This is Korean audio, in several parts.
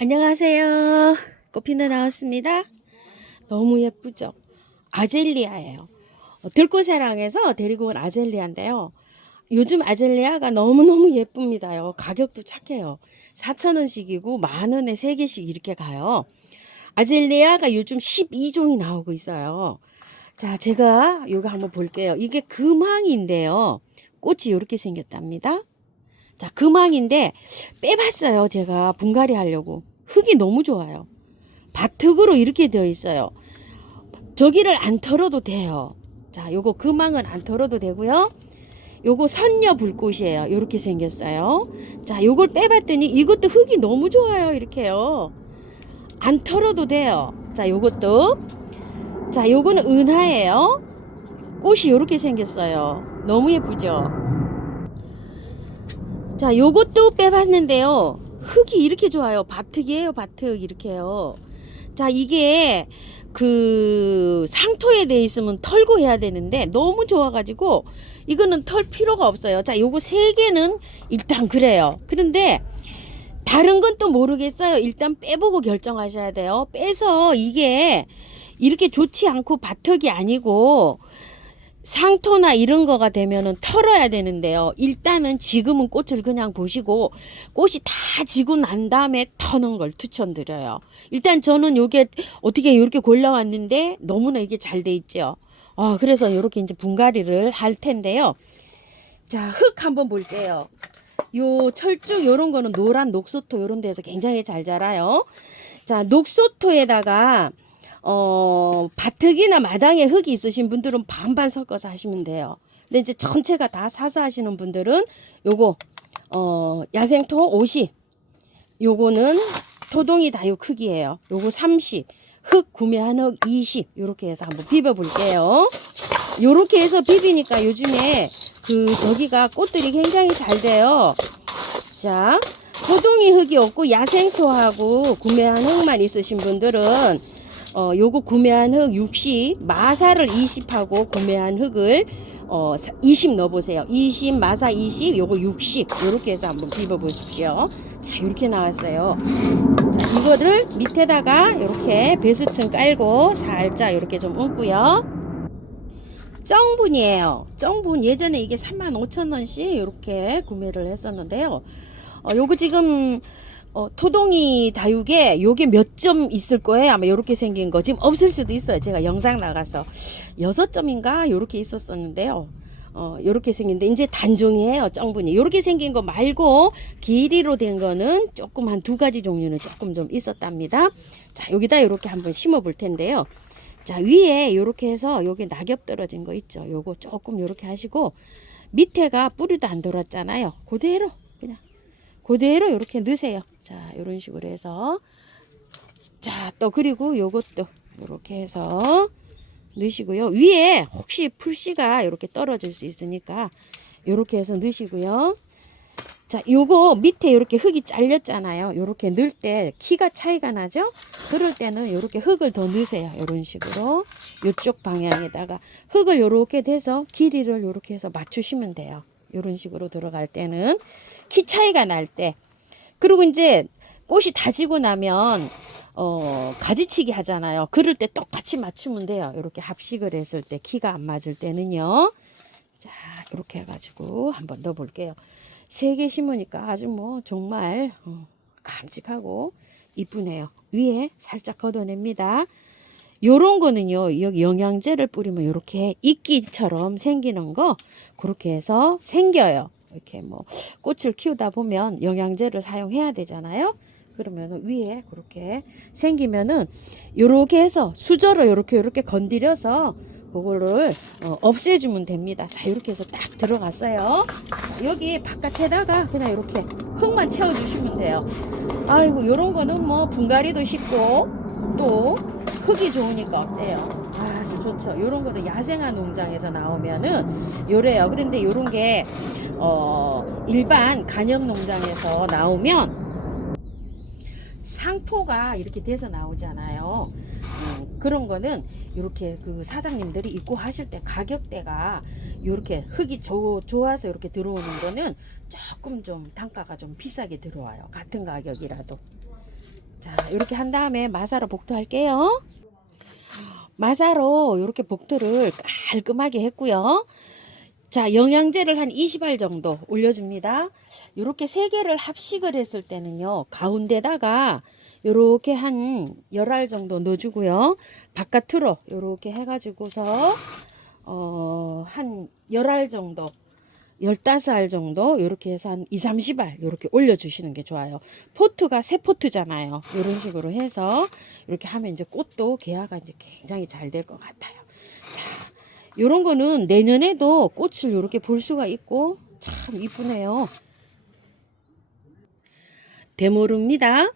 안녕하세요. 꽃피는 나왔습니다. 너무 예쁘죠? 아젤리아예요. 들꽃사랑에서 데리고 온 아젤리아인데요. 요즘 아젤리아가 너무너무 예쁩니다요. 가격도 착해요. 4,000원씩이고 만원에 3개씩 이렇게 가요. 아젤리아가 요즘 12종이 나오고 있어요. 자, 제가 이거 한번 볼게요. 이게 금황인데요. 꽃이 이렇게 생겼답니다. 자, 금황인데 빼봤어요. 제가 분갈이 하려고. 흙이 너무 좋아요. 밭흙으로 이렇게 되어 있어요. 저기를 안 털어도 돼요. 자, 요거 금황은 안 털어도 되고요. 요거 선녀 불꽃이에요. 이렇게 생겼어요. 자, 요걸 빼봤더니 이것도 흙이 너무 좋아요. 이렇게요. 안 털어도 돼요. 자, 요것도. 자, 요거는 은하예요. 꽃이 이렇게 생겼어요. 너무 예쁘죠? 자, 요것도 빼봤는데요. 흙이 이렇게 좋아요. 밭흙이에요, 밭흙. 이렇게요. 자, 이게 그 상토에 돼 있으면 털고 해야 되는데 너무 좋아가지고 이거는 털 필요가 없어요. 자, 요거 3개는 일단 그래요. 그런데 다른 건 또 모르겠어요. 일단 빼보고 결정하셔야 돼요. 빼서 이게 이렇게 좋지 않고 밭흙이 아니고 상토나 이런 거가 되면은 털어야 되는데요. 일단은 지금은 꽃을 그냥 보시고 꽃이 다 지고 난 다음에 터는 걸 추천드려요. 일단 저는 요게 어떻게 이렇게 골라왔는데 너무나 이게 잘 돼 있죠. 그래서 이렇게 이제 분갈이를 할 텐데요. 자, 흙 한번 볼게요. 요 철쭉 요런 거는 노란 녹소토 요런 데서 굉장히 잘 자라요. 자, 녹소토에다가 밭흙이나 마당에 흙이 있으신 분들은 반반 섞어서 하시면 돼요. 근데 이제 전체가 다 사서 하시는 분들은 요거 야생토 50, 요거는 토동이 다요 크기예요. 요거 30, 흙 구매한 흙 20, 요렇게 해서 한번 비벼 볼게요. 요렇게 해서 비비니까 요즘에 저기가 꽃들이 굉장히 잘 돼요. 자, 토동이 흙이 없고 야생토하고 구매한 흙만 있으신 분들은 요거 구매한 흙 60, 마사를 20하고 구매한 흙을 20 넣어보세요. 20, 마사 20, 요거 60 요렇게 해서 한번 비벼보십시오. 자, 요렇게 나왔어요. 자, 이거를 밑에다가 요렇게 배수층 깔고 살짝 요렇게 좀 얹고요. 정분이에요. 정분 예전에 이게 35,000원씩 이렇게 구매를 했었는데요. 요거 지금 토동이 다육에 요게 몇 점 있을 거예요. 아마 요렇게 생긴 거 지금 없을 수도 있어요. 제가 영상 나가서 6점인가 요렇게 있었었는데요. 요렇게 생긴데 이제 단종이에요. 정분이 요렇게 생긴 거 말고 길이로 된 거는 조금 한 2가지 종류는 조금 좀 있었답니다. 자, 여기다 요렇게 한번 심어 볼 텐데요. 자, 위에 요렇게 해서 요게 낙엽 떨어진 거 있죠. 요거 조금 요렇게 하시고 밑에가 뿌리도 안 돌았잖아요. 그대로 그냥 그대로 요렇게 넣으세요. 자, 요런 식으로 해서 자, 또 그리고 요것도 요렇게 해서 넣으시고요. 위에 혹시 풀씨가 요렇게 떨어질 수 있으니까 요렇게 해서 넣으시고요. 자, 요거 밑에 이렇게 흙이 잘렸잖아요. 요렇게 넣을 때 키가 차이가 나죠? 그럴 때는 요렇게 흙을 더 넣으세요. 요런 식으로. 요쪽 방향에다가 흙을 요렇게 돼서 길이를 요렇게 해서 맞추시면 돼요. 요런 식으로 들어갈 때는 키 차이가 날 때. 그리고 이제 꽃이 다지고 나면 가지치기 하잖아요. 그럴 때 똑같이 맞추면 돼요. 요렇게 합식을 했을 때 키가 안 맞을 때는요. 자, 이렇게 해가지고 한번 넣어 볼게요. 3개 심으니까 아주 뭐 정말 깜찍하고 이쁘네요. 위에 살짝 걷어냅니다. 요런 거는요, 여기 영양제를 뿌리면 요렇게 이끼처럼 생기는 거 그렇게 해서 생겨요. 이렇게 뭐 꽃을 키우다 보면 영양제를 사용해야 되잖아요. 그러면 위에 그렇게 생기면은 요렇게 해서 수저로 요렇게 건드려서 그거를 없애주면 됩니다. 자, 이렇게 해서 딱 들어갔어요. 여기 바깥에다가 그냥 이렇게 흙만 채워주시면 돼요. 아이고, 요런 거는 뭐 분갈이도 쉽고 또 흙이 좋으니까 어때요? 아주 좋죠. 요런 거는 야생화 농장에서 나오면은 요래요. 그런데 요런 게 일반 간역 농장에서 나오면 상토가 이렇게 돼서 나오잖아요. 그런 거는 이렇게 그 사장님들이 입고 하실 때 가격대가 이렇게 흙이 좋아서 이렇게 들어오는 거는 조금 좀 단가가 좀 비싸게 들어와요. 같은 가격이라도. 자, 이렇게 한 다음에 마사로 복토할게요. 마사로 이렇게 복토를 깔끔하게 했고요. 자, 영양제를 한 20알 정도 올려줍니다. 이렇게 세 개를 합식을 했을 때는요, 가운데다가 요렇게 한 10알 정도 넣어주고요. 바깥으로 요렇게 해가지고서 한 10알 정도, 15알 정도 요렇게 해서 한 2, 30알 요렇게 올려주시는 게 좋아요. 포트가 새 포트잖아요. 이런 식으로 해서 이렇게 하면 이제 꽃도 개화가 이제 굉장히 잘 될 것 같아요. 자, 요런 거는 내년에도 꽃을 이렇게 볼 수가 있고 참 이쁘네요. 대모루입니다.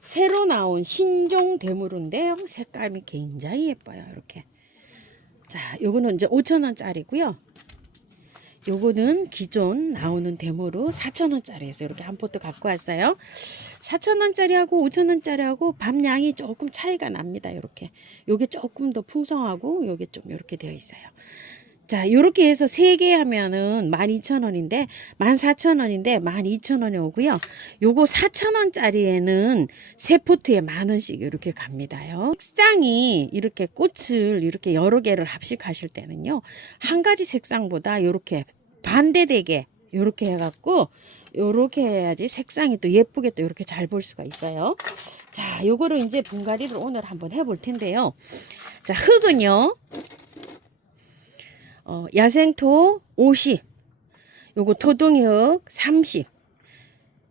새로 나온 신종 대모루인데요. 색감이 굉장히 예뻐요. 이렇게. 자, 요거는 이제 5,000원짜리고요. 요거는 기존 나오는 대모루 4,000원짜리에서 이렇게 한 포트 갖고 왔어요. 4,000원짜리하고 5,000원짜리하고 밤양이 조금 차이가 납니다. 이렇게. 요게 조금 더 풍성하고 요게 좀 이렇게 되어 있어요. 자, 요렇게 해서 3개 하면은 12,000원인데 14,000원인데 12,000원이 오고요. 요거 4,000원짜리에는 세 포트에 10,000원씩 이렇게 갑니다요. 색상이 이렇게 꽃을 이렇게 여러 개를 합식하실 때는요. 한 가지 색상보다 요렇게 반대되게 요렇게 해갖고 요렇게 해야지 색상이 또 예쁘게 또 이렇게 잘 볼 수가 있어요. 자, 요거를 이제 분갈이를 오늘 한번 해볼 텐데요. 자, 흙은요. 야생토 50, 요거 토동이흙 30,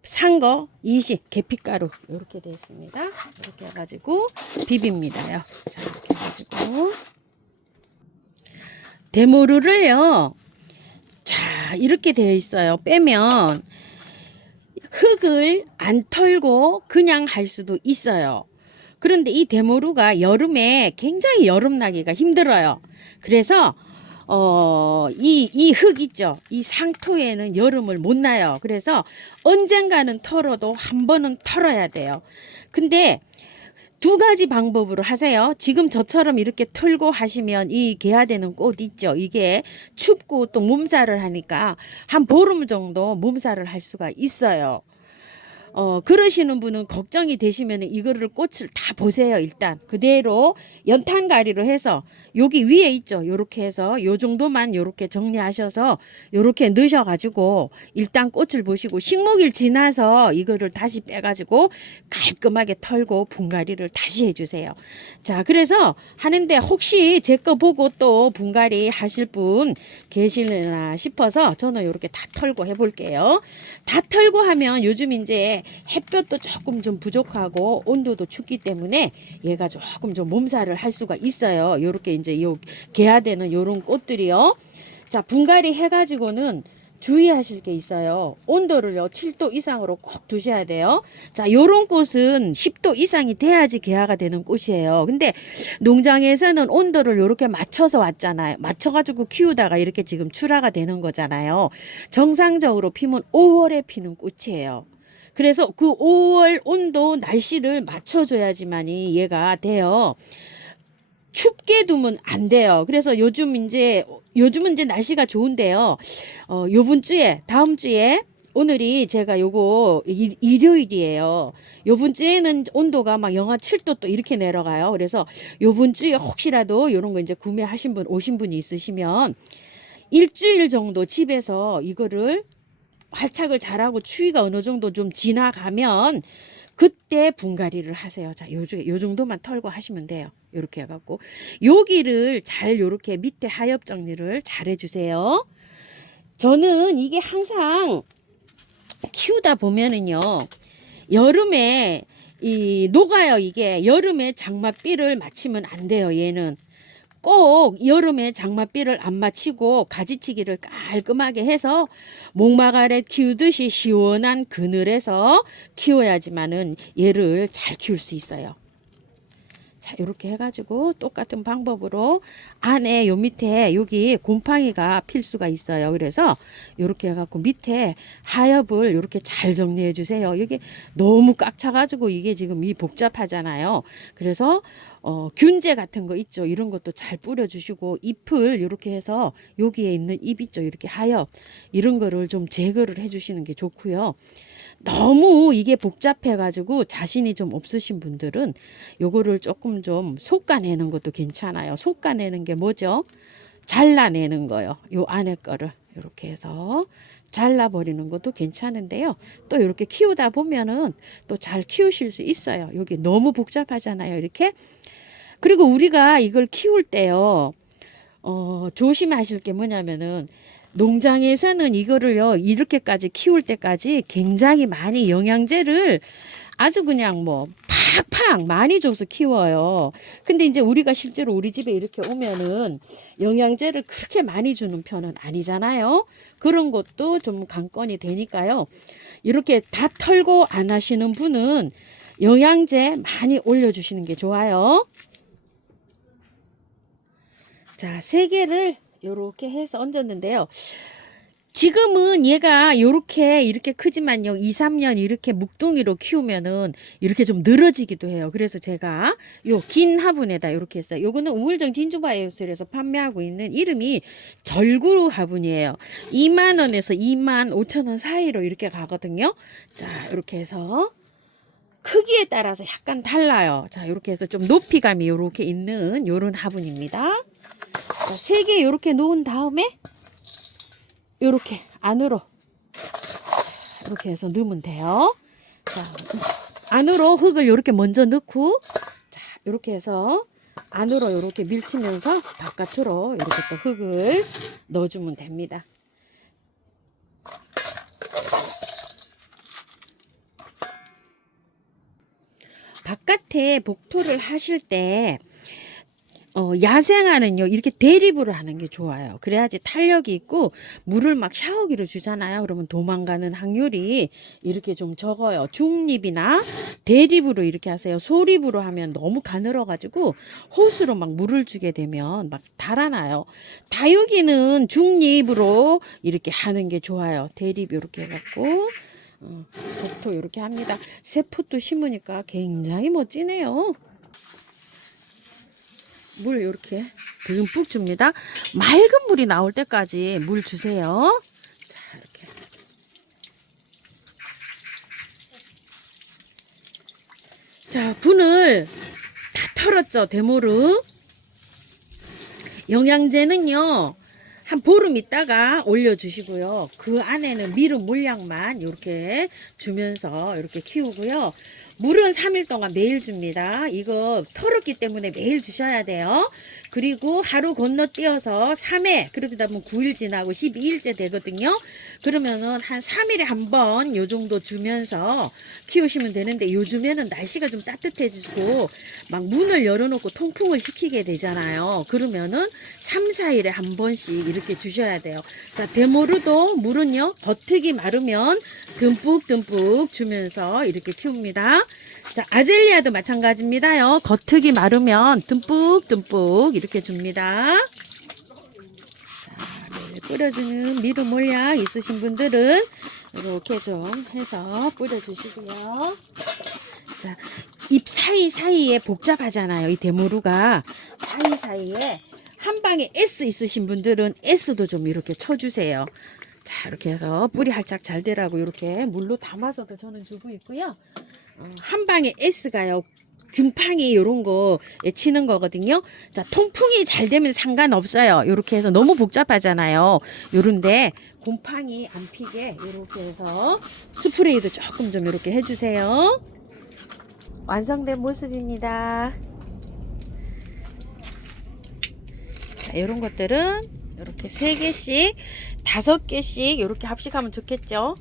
산 거 20, 계피가루 이렇게 되어 있습니다. 이렇게 해가지고 비빕니다요. 자, 이렇게 해가지고 대모루를요. 자, 이렇게 되어 있어요. 빼면 흙을 안 털고 그냥 할 수도 있어요. 그런데 이 대모루가 여름에 굉장히 여름 나기가 힘들어요. 그래서 이 흙 있죠. 이 상토에는 여름을 못 나요. 그래서 언젠가는 털어도 한 번은 털어야 돼요. 근데 두 가지 방법으로 하세요. 지금 저처럼 이렇게 털고 하시면 이 개화되는 꽃 있죠. 이게 춥고 또 몸살을 하니까 한 보름 정도 몸살을 할 수가 있어요. 그러시는 분은 걱정이 되시면 이거를 꽃을 다 보세요. 일단 그대로 연탄가리로 해서 여기 위에 있죠. 요렇게 해서 요 정도만 요렇게 정리하셔서 요렇게 넣으셔 가지고 일단 꽃을 보시고 식목일 지나서 이거를 다시 빼 가지고 깔끔하게 털고 분갈이를 다시 해 주세요. 자, 그래서 하는데 혹시 제 거 보고 또 분갈이 하실 분 계시려나 싶어서 저는 요렇게 다 털고 해 볼게요. 다 털고 하면 요즘 이제 햇볕도 조금 좀 부족하고 온도도 춥기 때문에 얘가 조금 좀 몸살을 할 수가 있어요. 요렇게 이제 요 개화되는 요런 꽃들이요. 자, 분갈이 해가지고는 주의하실 게 있어요. 온도를요 7도 이상으로 꼭 두셔야 돼요. 자, 요런 꽃은 10도 이상이 돼야지 개화가 되는 꽃이에요. 근데 농장에서는 온도를 요렇게 맞춰서 왔잖아요. 맞춰가지고 키우다가 이렇게 지금 출하가 되는 거잖아요. 정상적으로 피면 5월에 피는 꽃이에요. 그래서 그 5월 온도 날씨를 맞춰줘야지만이 얘가 돼요. 춥게 두면 안 돼요. 그래서 요즘은 이제 날씨가 좋은데요. 요번 주에, 다음 주에, 오늘이 제가 요거 일요일이에요. 요번 주에는 온도가 막 영하 7도 또 이렇게 내려가요. 그래서 요번 주에 혹시라도 요런 거 이제 구매하신 분, 오신 분이 있으시면 일주일 정도 집에서 이거를 활착을 잘하고 추위가 어느 정도 좀 지나가면 그때 분갈이를 하세요. 자, 요 정도만 털고 하시면 돼요. 요렇게 해갖고 여기를 잘 요렇게 밑에 하엽 정리를 잘 해주세요. 저는 이게 항상 키우다 보면은요, 여름에 이 녹아요. 이게 여름에 장맛비를 맞추면 안 돼요. 얘는 꼭 여름에 장맛비를 안 맞히고 가지치기를 깔끔하게 해서 목마가래 키우듯이 시원한 그늘에서 키워야지만은 얘를 잘 키울 수 있어요. 자, 이렇게 해가지고 똑같은 방법으로 안에 요 밑에 여기 곰팡이가 필 수가 있어요. 그래서 이렇게 해갖고 밑에 하엽을 이렇게 잘 정리해 주세요. 이게 너무 꽉 차가지고 이게 지금 이 복잡하잖아요. 그래서 균제 같은 거 있죠. 이런 것도 잘 뿌려주시고 잎을 이렇게 해서 여기에 있는 잎 있죠. 이렇게 하엽 이런 거를 좀 제거를 해주시는 게 좋고요. 너무 이게 복잡해가지고 자신이 좀 없으신 분들은 요거를 조금 좀 솎아내는 것도 괜찮아요. 솎아내는 게 뭐죠? 잘라내는 거요. 요 안에 거를 이렇게 해서 잘라버리는 것도 괜찮은데요. 또 이렇게 키우다 보면은 또 잘 키우실 수 있어요. 여기 너무 복잡하잖아요. 이렇게. 그리고 우리가 이걸 키울 때요. 조심하실 게 뭐냐면은 농장에서는 이거를요, 이렇게까지 키울 때까지 굉장히 많이 영양제를 아주 그냥 뭐 팍팍 많이 줘서 키워요. 근데 이제 우리가 실제로 우리 집에 이렇게 오면은 영양제를 그렇게 많이 주는 편은 아니잖아요. 그런 것도 좀 관건이 되니까요. 이렇게 다 털고 안 하시는 분은 영양제 많이 올려주시는 게 좋아요. 자, 3개를 요렇게 해서 얹었는데요. 지금은 얘가 이렇게 크지만요. 2, 3년 이렇게 묵둥이로 키우면은 이렇게 좀 늘어지기도 해요. 그래서 제가 요 긴 화분에다 이렇게 했어요. 요거는 우물정 진주바이오스에서 판매하고 있는 이름이 절구루 화분이에요. 2만 원에서 2만 5천 원 사이로 이렇게 가거든요. 자, 이렇게 해서 크기에 따라서 약간 달라요. 자, 이렇게 해서 좀 높이감이 이렇게 있는 요런 화분입니다. 자, 3개 이렇게 놓은 다음에 이렇게 안으로 이렇게 해서 넣으면 돼요. 자, 안으로 흙을 이렇게 먼저 넣고, 자, 이렇게 해서 안으로 이렇게 밀치면서 바깥으로 이렇게 또 흙을 넣어주면 됩니다. 바깥에 복토를 하실 때 야생화는요, 이렇게 대립으로 하는 게 좋아요. 그래야지 탄력이 있고, 물을 막 샤워기로 주잖아요. 그러면 도망가는 확률이 이렇게 좀 적어요. 중립이나 대립으로 이렇게 하세요. 소립으로 하면 너무 가늘어가지고, 호스로 막 물을 주게 되면 막 달아나요. 다육이는 중립으로 이렇게 하는 게 좋아요. 대립 이렇게 해갖고, 복토 이렇게 합니다. 세포도 심으니까 굉장히 멋지네요. 물 이렇게 듬뿍 줍니다. 맑은 물이 나올 때까지 물 주세요. 자, 이렇게. 자, 분을 다 털었죠. 데모르. 영양제는요, 한 보름 있다가 올려주시고요. 그 안에는 미름 물약만 이렇게 주면서 이렇게 키우고요. 물은 3일 동안 매일 줍니다. 이거 털었기 때문에 매일 주셔야 돼요. 그리고 하루 건너뛰어서 3회, 그렇게 되면 9일 지나고 12일째 되거든요. 그러면은 한 3일에 한 번 요 정도 주면서 키우시면 되는데, 요즘에는 날씨가 좀 따뜻해지고 막 문을 열어놓고 통풍을 시키게 되잖아요. 그러면은 3, 4일에 한 번씩 이렇게 주셔야 돼요. 자, 데모르도 물은요, 겉흙이 마르면 듬뿍듬뿍 주면서 이렇게 키웁니다. 자, 아젤리아도 마찬가지입니다요. 겉흙이 마르면 듬뿍듬뿍 이렇게 줍니다. 자, 네, 뿌려주는 미루 몰약 있으신 분들은 이렇게 좀 해서 뿌려주시고요. 자, 잎 사이사이에 복잡하잖아요. 이 데모루가 사이사이에 한 방에 S 있으신 분들은 S도 좀 이렇게 쳐주세요. 자, 이렇게 해서 뿌리 활짝 잘 되라고 이렇게 물로 담아서도 저는 주고 있고요. 한 방에 S가요. 균팡이 이런 거 치는 거거든요. 자, 통풍이 잘 되면 상관없어요. 이렇게 해서 너무 복잡하잖아요. 요런데 곰팡이 안 피게 이렇게 해서 스프레이도 조금 좀 이렇게 해주세요. 완성된 모습입니다. 자, 이런 것들은 이렇게 3개씩 5개씩 이렇게 합식하면 좋겠죠.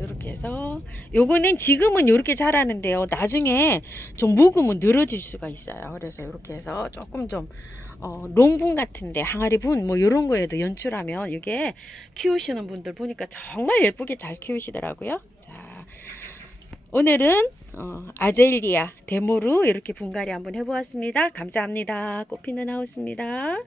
이렇게 해서 요거는 지금은 이렇게 자라는데요, 나중에 좀 묵으면 늘어질 수가 있어요. 그래서 이렇게 해서 조금 좀 롱분 같은데 항아리 분 뭐 이런 거에도 연출하면 이게 키우시는 분들 보니까 정말 예쁘게 잘 키우시더라고요. 자, 오늘은 아젤리아 데모르 이렇게 분갈이 한번 해보았습니다. 감사합니다. 꽃피는 하우스입니다.